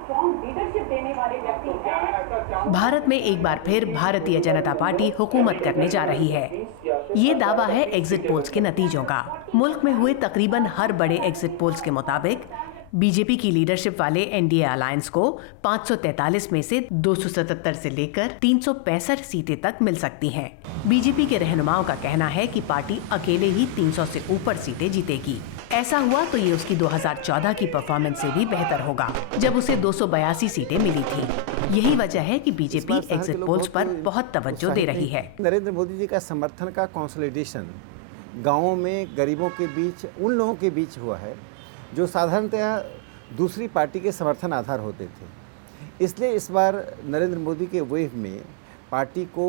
Strong leadership देने वाले व्यक्ति हैं। भारत में एक बार फिर भारतीय जनता पार्टी हुकूमत करने जा रही है। ये दावा है एग्जिट पोल्स के नतीजों का। मुल्क में हुए तकरीबन हर बड़े एग्जिट पोल्स के मुताबिक बीजेपी की लीडरशिप वाले एनडीए अलायंस को 543 में से 277 से लेकर 365 सीटें तक मिल सकती हैं। बीजेपी के रहनुमाओं का कहना है कि पार्टी अकेले ही 300 से ऊपर सीटें जीतेगी। ऐसा हुआ तो ये उसकी 2014 की परफॉर्मेंस से भी बेहतर होगा, जब उसे 282 सीटें मिली थी। यही वजह है कि बीजेपी एग्जिट पोल्स पर बहुत तवज्जो दे रही है। नरेंद्र मोदी जी का समर्थन का कंसोलिडेशन गाँवों में गरीबों के बीच, उन लोगों के बीच हुआ है जो साधारणतः दूसरी पार्टी के समर्थन आधार होते थे। इसलिए इस बार नरेंद्र मोदी के वेव में पार्टी को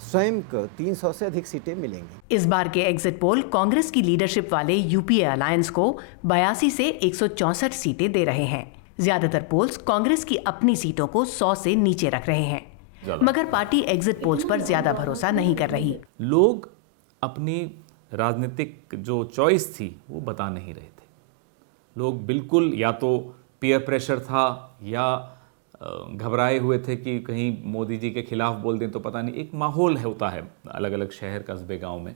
स्वयं को 300 से अधिक सीटें मिलेंगी। इस बार के एग्जिट पोल कांग्रेस की लीडरशिप वाले यूपीए अलायंस को 82 से 164 सीटें दे रहे हैं। ज्यादातर पोल्स कांग्रेस की अपनी सीटों को 100 से नीचे रख रहे हैं, मगर पार्टी एग्जिट पोल्स पर ज्यादा भरोसा नहीं कर रही। लोग अपनी राजनीतिक जो चॉइस थी वो बता नहीं रहे थे। लोग बिल्कुल या तो पीयर प्रेशर था या घबराए हुए थे कि कहीं मोदी जी के खिलाफ बोल दें तो पता नहीं, एक माहौल होता है अलग अलग शहर कस्बे गांव में।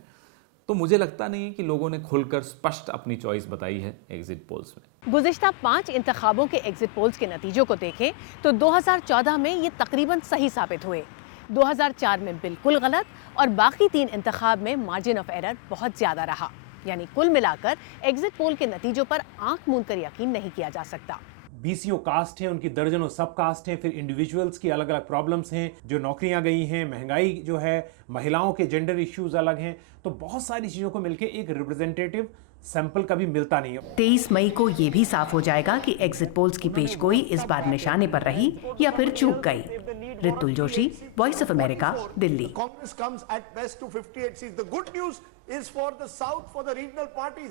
तो मुझे लगता नहीं है कि लोगों ने खुलकर स्पष्ट अपनी चॉइस बताई है एग्जिट पोल्स में। गुज़िश्ता 5 इंतखाबों के एग्जिट पोल्स के नतीजों को देखें तो 2014 में ये तकरीबन सही साबित हुए, 2004 में बिल्कुल गलत और बाकी 3 इंतखाब में मार्जिन ऑफ एरर बहुत ज्यादा रहा। यानी कुल मिलाकर एग्जिट पोल के नतीजों पर आंख मूंद कर यकीन नहीं किया जा सकता। बीसीओ कास्ट है, उनकी दर्जनों सब कास्ट हैं, फिर इंडिविजुअल्स की अलग अलग प्रॉब्लम्स हैं, जो नौकरियां गई हैं, महंगाई जो है, महिलाओं के जेंडर इश्यूज अलग हैं, तो बहुत सारी चीजों को मिलकर एक रिप्रेजेंटेटिव सैंपल कभी मिलता नहीं है। 23 मई को ये भी साफ हो जाएगा कि एग्जिट पोल्स की पेशगोई इस बार निशाने पर रही या फिर चूक गई। Ritul Joshi, voice of America, Delhi. Congress comes at best to 58 seats. The good news is for the South, for the regional parties.